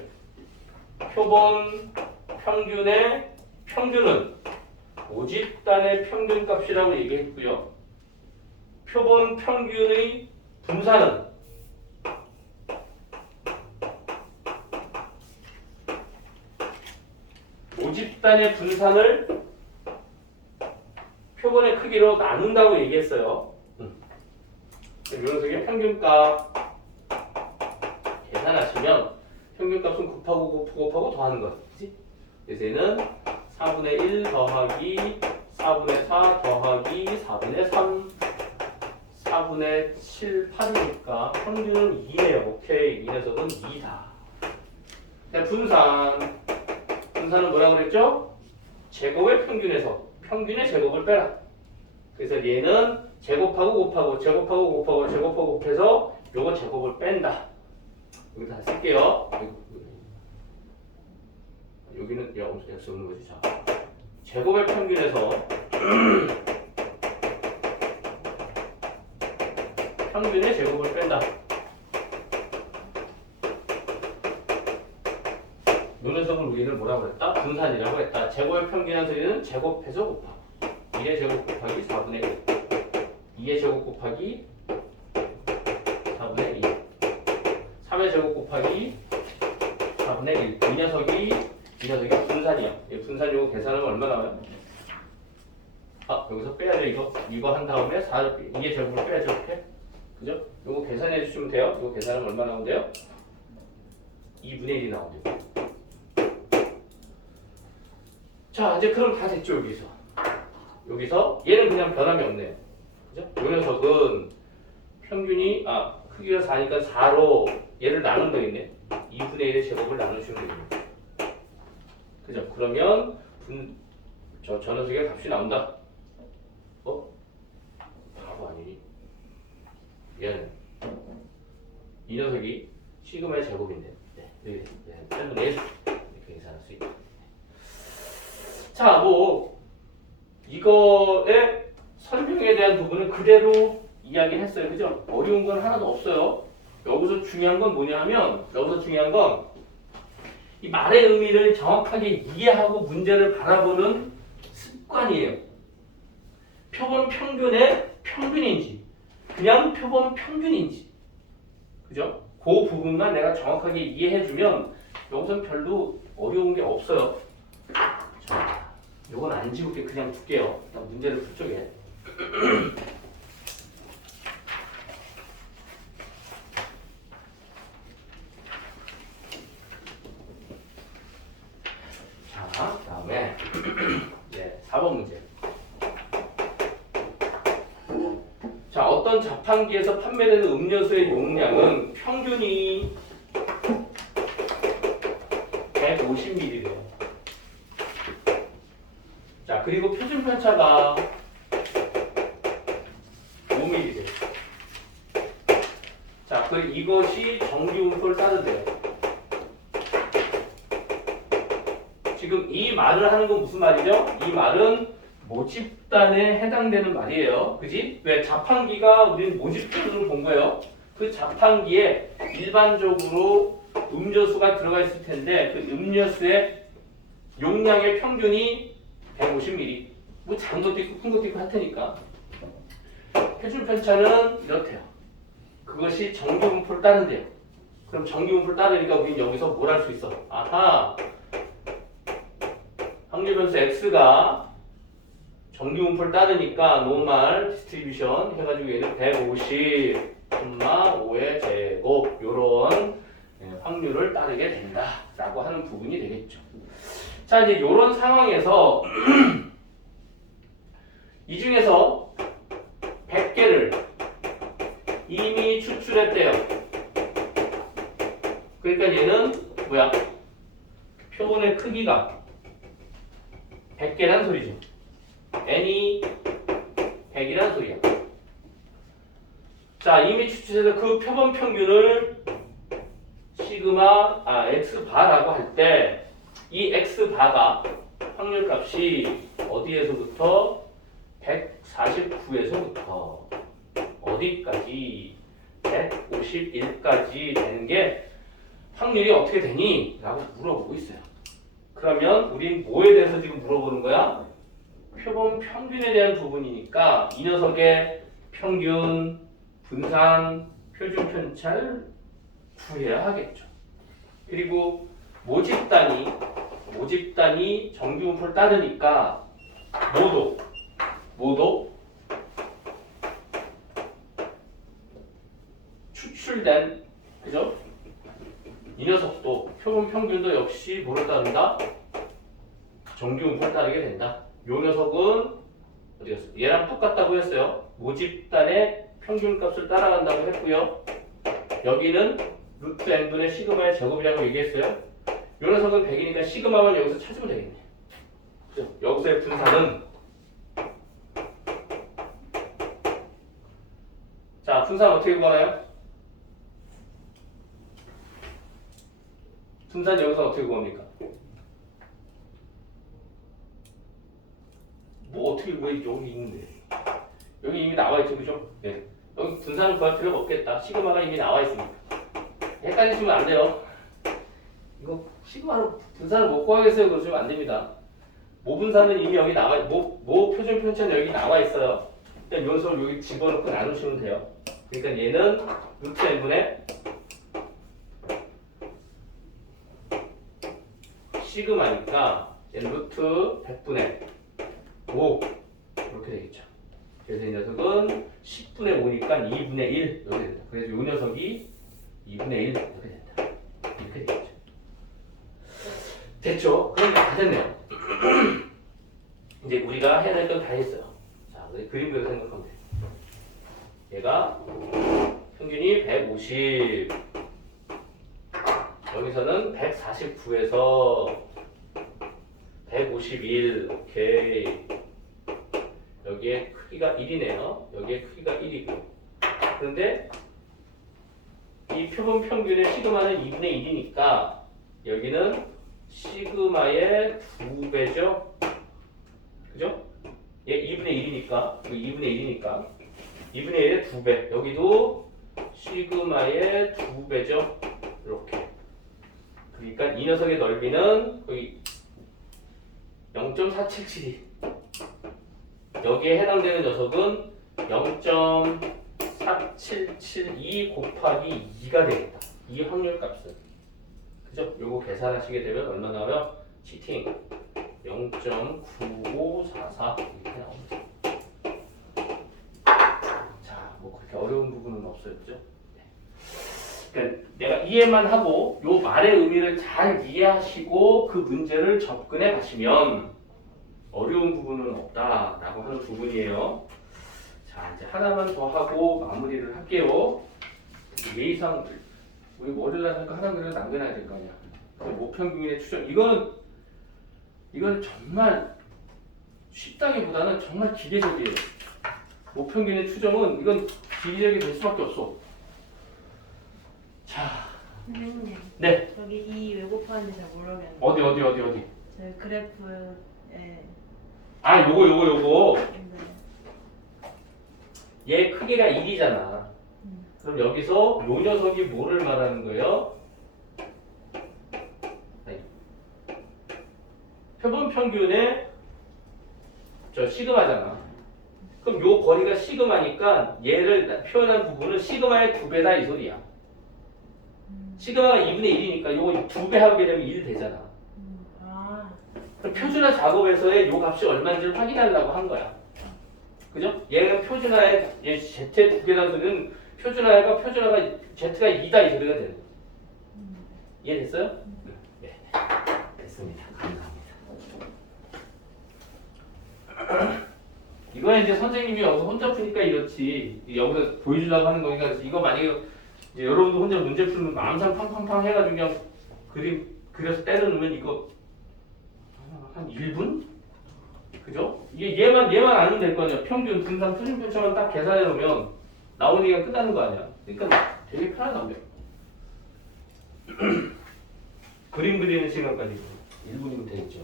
표본 평균의 평균은 모집단의 평균값이라고 얘기했고요. 표본 평균의 분산은 모집단의 분산을 표본의 크기로 나눈다고 얘기했어요. 이 녀석의 평균값 계산하시면 평균값은 곱하고 더하는 거지. 그래서 얘는 4분의 1 더하기 4분의 4 더하기 4분의 3 4분의 7, 8이니까 평균은 2예요. 오케이. 이 녀석은 2다. 분산은 뭐라고 그랬죠? 제곱의 평균에서 평균의 제곱을 빼라. 그래서 얘는 제곱하고 곱해서 요거 제곱을 뺀다. 여기 다 쓸게요. 여기는 X 없는 거지. 자, 제곱의 평균에서 평균의 제곱을 뺀다. 요 녀석을 우리는 뭐라고 했다? 분산이라고 했다. 제곱의 평균이라는 소리는 제곱해서 곱하기 1의 제곱 곱하기 4분의 1 2의 제곱 곱하기 4분의 2 3의 제곱 곱하기 4분의 1 이 녀석이 이 녀석이 분산이야. 이 분산 요거 계산하면 얼마 나와요? 아, 여기서 빼야죠. 이거 한 다음에 2의 제곱을 빼야죠. 이렇게. 그죠? 요거 계산해 주시면 돼요. 요거 계산하면 얼마 나온대요? 2분의 1이 나온대요. 자, 이제 그럼 다 됐죠, 여기서. 여기서 얘는 그냥 변함이 없네요. 그죠? 요 녀석은 평균이 크기가 4니까 4로 얘를 나눈 되겠네. 2분의 1의 제곱을 나누시면 되겠네. 그죠? 그러면 저 녀석의 값이 나온다. 바보 아니니? 얘는 이 녀석이 시그마의 제곱인데, 네, 때문에 이렇게 계산할 수 있다. 자, 뭐 이거의 설명에 대한 부분은 그대로 이야기했어요, 그죠? 어려운 건 하나도 없어요. 여기서 중요한 건 뭐냐면, 이 말의 의미를 정확하게 이해하고 문제를 바라보는 습관이에요. 표본 평균의 평균인지 그냥 표본 평균인지, 그죠? 그 부분만 내가 정확하게 이해해주면 여기선 별로 어려운 게 없어요. 자, 요건 안 지울게 그냥 둘게요. 일단 문제를 풀 쪽에. 자, 다음에 네, 4번 문제. 자, 어떤 자판기에서 판매되는 음료수의 용량은 평균이 150ml래요. 자, 그리고 표준 편차가 5ml래요. 자, 그리고 이것이 정기운포를 따르대요. 지금 이 말을 하는 건 무슨 말이죠? 이 말은 모집단에 해당되는 말이에요. 그지? 왜? 자판기가 우리는 모집단으로 본 거예요. 그 자판기에 일반적으로 음료수가 들어가 있을 텐데 그 음료수의 용량의 평균이 150ml. 뭐 작은 것도 있고 큰 것도 있고 할 테니까. 표준 편차는 이렇대요. 그것이 정기분포를 따른대요. 그럼 정기분포를 따르니까 우리는 여기서 뭘 할 수 있어? 아하! 확률 변수 x가 정기분포를 따르니까 노멀 디스트리뷰션 해가지고 얘는 150, 5의 제곱 요런 확률을 따르게 된다라고 하는 부분이 되겠죠. 자, 이제 요런 상황에서 이 중에서 100개를 이미 추출했대요. 그러니까 얘는 뭐야? 표본의 크기가 100개란 소리죠. n이 100이란 소리야. 자, 이미 추출해서 그 표본 평균을 시그마 x바라고 할 때 이 x바가 확률값이 어디에서부터 149에서부터 어디까지 151까지 되는 게 확률이 어떻게 되니? 라고 물어보고 있어요. 그러면 우린 뭐에 대해서 지금 물어보는 거야? 표본 평균에 대한 부분이니까 이 녀석의 평균, 분산, 표준 편차를 구해야 하겠죠. 그리고 모집단이 정기분포를 따르니까 모두 추출된, 그죠? 이 녀석도 표본 평균도 역시 뭐를 따른다? 정기분포를 따르게 된다. 요 녀석은 어디 갔어? 얘랑 똑같다고 했어요. 모집단의 평균값을 따라간다고 했고요. 여기는 루트 n분의 시그마의 제곱이라고 얘기했어요. 요 녀석은 100이니까 시그마만 여기서 찾으면 되겠네. 그죠? 여기서의 분산은, 자, 분산 어떻게 구하나요? 분산 여기서 어떻게 구합니까? 뭐 어떻게 왜 여기 있는데? 여기 이미 나와 있죠, 그죠? 네. 여기 분산을 구할 필요가 없겠다. 시그마가 이미 나와 있으니까. 헷갈리시면 안 돼요. 이거 시그마로 분산을 못 구하겠어요. 그러시면 안 됩니다. 모분산은 이미 여기 나와, 모 표준 편차는 여기 나와 있어요. 그냥 요소를 여기 집어넣고 나누시면 돼요. 그러니까 얘는 루트 n분의 시그마니까 얘는 루트 100분의 5 이렇게 되겠죠. 그래서 이 녀석은 10분의 5니까 2분의 1 이렇게 된다. 그래서 이 녀석이 2분의 1 이렇게 된다. 이렇게 되겠죠. 됐죠? 그러니까 다 됐네요. 이제 우리가 해야 될 건 다 했어요. 자, 우리 그림 그려서 생각하면 돼. 얘가 평균이 150. 여기서는 149에서 151. 오케이. 여기에 크기가 1이네요. 여기에 크기가 1이고. 그런데 이 표본 평균의 시그마는 2분의 1이니까 여기는 시그마의 2배죠. 그죠? 얘 2분의 1이니까, 2분의 1이니까 2분의 1의 2배. 여기도 시그마의 2배죠. 이렇게. 그러니까 이 녀석의 넓이는 거의 0.477이. 여기에 해당되는 녀석은 0.4772 곱하기 2가 되겠다. 이 확률 값은. 그죠? 요거 계산하시게 되면 얼마 나와요? 치팅 0.9544 이렇게 나옵니다. 자, 뭐 그렇게 어려운 부분은 없어요. 그죠? 네. 그러니까 내가 이해만 하고 요 말의 의미를 잘 이해하시고 그 문제를 접근해 가시면 어려운 부분은 없다라고 하는 부분이에요. 자, 이제 하나만 더 하고 마무리를 할게요. 예의상 우리 월요일날 하니까 하나 그래도 남겨놔야 될 거 아니야. 모평균의 추정. 이거는 정말 쉽다기보다는 정말 기계적이에요. 모평균의 추정은 이건 기계적이 될 수밖에 없어. 자, 선생님. 네. 여기 이 왜 곱하는지 잘 모르겠는데. 어디. 저 그래프에. 아, 요거. 네. 얘 크기가 1이잖아. 그럼 여기서 요 녀석이 뭐를 말하는 거예요? 아니. 표본 평균의 저 시그마잖아. 그럼 요 거리가 시그마니까 얘를 표현한 부분은 시그마의 2배다 이 소리야. 시그마가 2분의 1이니까 요거 2배 하게 되면 1 되잖아. 아. 그럼 표준화 작업에서의 요 값이 얼마인지를 확인하려고 한 거야. 그죠? 얘가 표준화에 얘 Z의 2개라는 소리는 표준화가 Z가 2다 이 소리가 되는 거야. 이해됐어요? 네. 됐습니다. 감사합니다. 이거는 이제 선생님이 여기서 혼자 푸니까 이렇지. 여기서 보여주려고 하는 거니까 이거 만약에 이제 여러분도 혼자 문제 풀면 마음상 팡팡팡 해가지고 그냥 그림 그려서 때려놓으면 이거 한 1분? 그죠? 이게 얘만 알면 될 거 아니야. 평균, 분산, 표준 편차만 딱 계산해 놓으면 나오니까 끝나는 거 아니야. 그러니까 되게 편하단 말이야. 그림 그리는 시간까지 1분이면 되겠죠.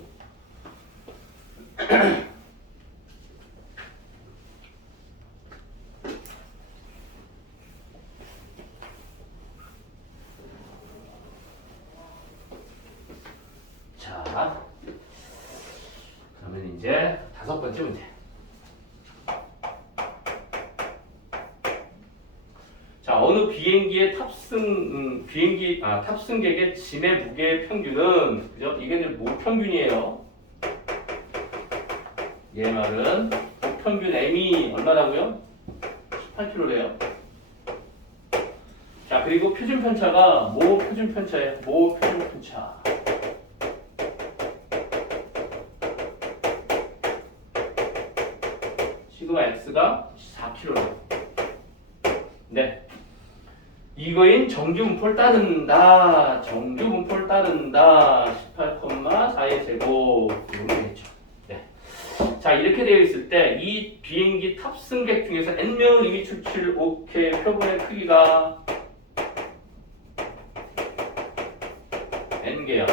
자, 그러면 이제 5번째 문제. 자, 어느 비행기의 탑승객의 짐의 무게의 평균은, 그죠? 이게 이제 모평균이에요. 얘 말은 모평균 M이 얼마라고요? 18kg래요. 자, 그리고 표준 편차가 표준 편차예요. 표준 편차. 시그마 X가 4kg래요. 네. 이거인 정규 분포를 따른다. 18,4의 제곱. 이러면 되겠죠. 네. 자, 이렇게 되어 있을 때 이 비행기 탑승객 중에서 N명을 이미 추출. 오케이. 표본의 크기가 N개야.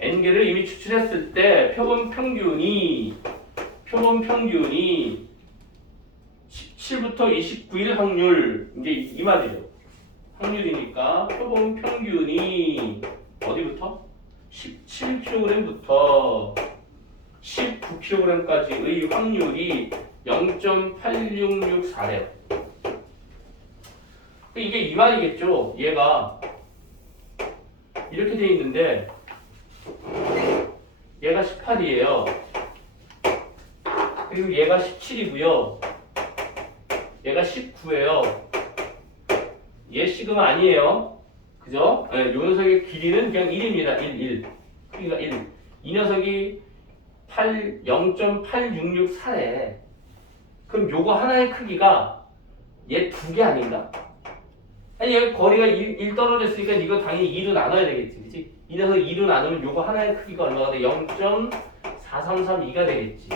N개를 이미 추출했을 때 표본 평균이 17부터 29일 확률. 이제 이 말이죠. 확률이니까 표본 평균이 어디부터? 17kg부터 19kg까지의 확률이 0.8664래요. 이게 이 말이겠죠. 얘가 이렇게 돼 있는데 얘가 18이에요. 그리고 얘가 17이고요. 얘가 19예요. 얘 시그마 아니에요. 그죠? 네, 요 녀석의 길이는 그냥 1입니다. 1. 크기가 1. 이 녀석이 0.8664래. 그럼 요거 하나의 크기가 얘 두 개 아닌가? 아니 얘 거리가 1 떨어졌으니까 이거 당연히 2로 나눠야 되겠지. 그치? 이 녀석 2로 나누면 요거 하나의 크기가 얼마가 돼? 0.4332가 되겠지.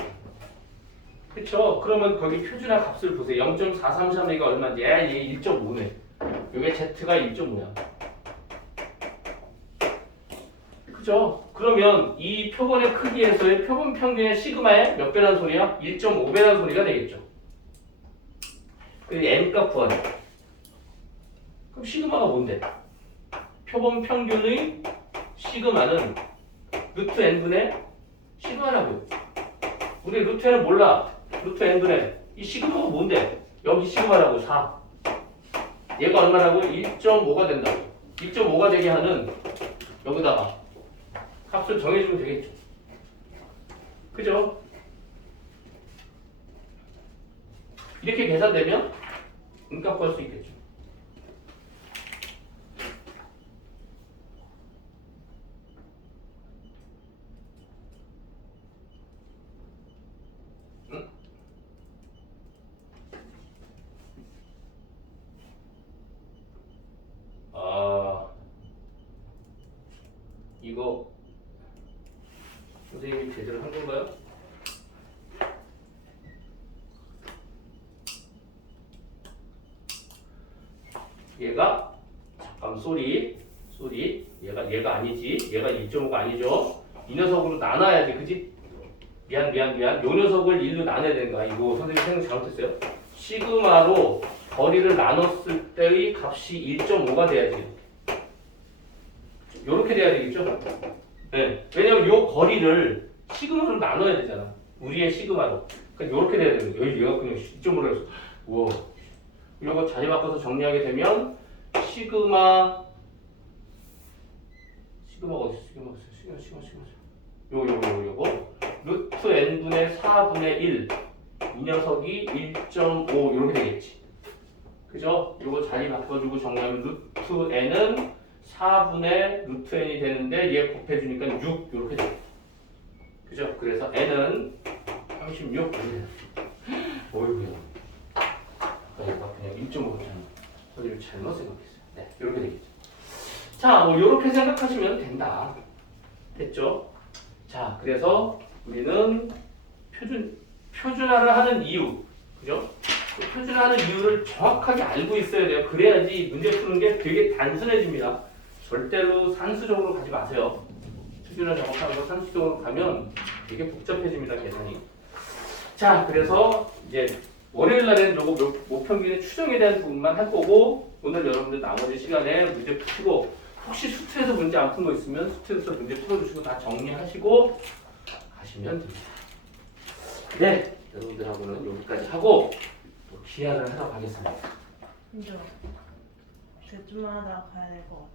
그쵸? 그러면 거기 표준화 값을 보세요. 0.4332가 얼마인지. 얘 1.5네. 요게 Z가 1.5야. 그죠? 그러면 이 표본의 크기에서의 표본 평균의 시그마의 몇 배라는 소리야? 1.5배라는 소리가 되겠죠. 그리고 n값 구하자. 그럼 시그마가 뭔데? 표본 평균의 시그마는 루트 n분의 시그마라고요. 우리 루트 n은 몰라. 루트 n분의 이 시그마가 뭔데? 여기 시그마라고 4. 얘가 얼마라고? 1.5가 된다고. 1.5가 되게 하는 여기다가 값을 정해주면 되겠죠. 그죠? 이렇게 계산되면 음값 구할 수 있겠죠. 이거 선생님이 제대로 한 건가요? 얘가 잠깐 쏘리 얘가 아니지. 얘가 1.5가 아니죠. 이 녀석으로 나눠야지. 그지? 미안 요 녀석을 1로 나눠야 되는 거야. 이거 선생님 생각 잘못했어요. 시그마로 거리를 나눴을 때의 값이 1.5가 돼야지. 요렇게 돼야 되겠죠? 네. 왜냐면 요 거리를 시그마로 나눠야 되잖아. 우리의 시그마로. 그러니까 요렇게 돼야 되는 거예요. 얘가 그냥 1.5로 해서 우와. 요거 자리 바꿔서 정리하게 되면 시그마가 어디 있어? 시그마. 요거 루트 n분의 4분의 1. 이 녀석이 1.5 이렇게 되겠지. 그죠? 요거 자리 바꿔주고 정리하면 루트 n은 4분의 루트 n이 되는데 얘 곱해주니까 6 이렇게 돼. 그죠? 그래서 n은 36. 어이구야. 얘가 그냥 1.5잖아. 이걸 잘못 생각했어요. 네, 이렇게 되겠죠. 자, 뭐 이렇게 생각하시면 된다. 됐죠? 자, 그래서 우리는 표준화를 하는 이유, 그죠? 그 표준화하는 이유를 정확하게 알고 있어야 돼요. 그래야지 문제 푸는 게 되게 단순해집니다. 절대로 산수적으로 가지 마세요. 표준화 정확하고 산수적으로 가면 되게 복잡해집니다, 계산이. 자, 그래서 이제 월요일 날에는 요거 모평균의 추정에 대한 부분만 할 거고, 오늘 여러분들 나머지 시간에 문제 푸시고, 혹시 수트에서 문제 안 푼 거 있으면 수트에서 문제 풀어주시고 다 정리하시고 가시면 됩니다. 네, 여러분들하고는 여기까지 하고 또 기하를 하러 가겠습니다. 힘들어. 대충만 하다가 가야 될 것 같아.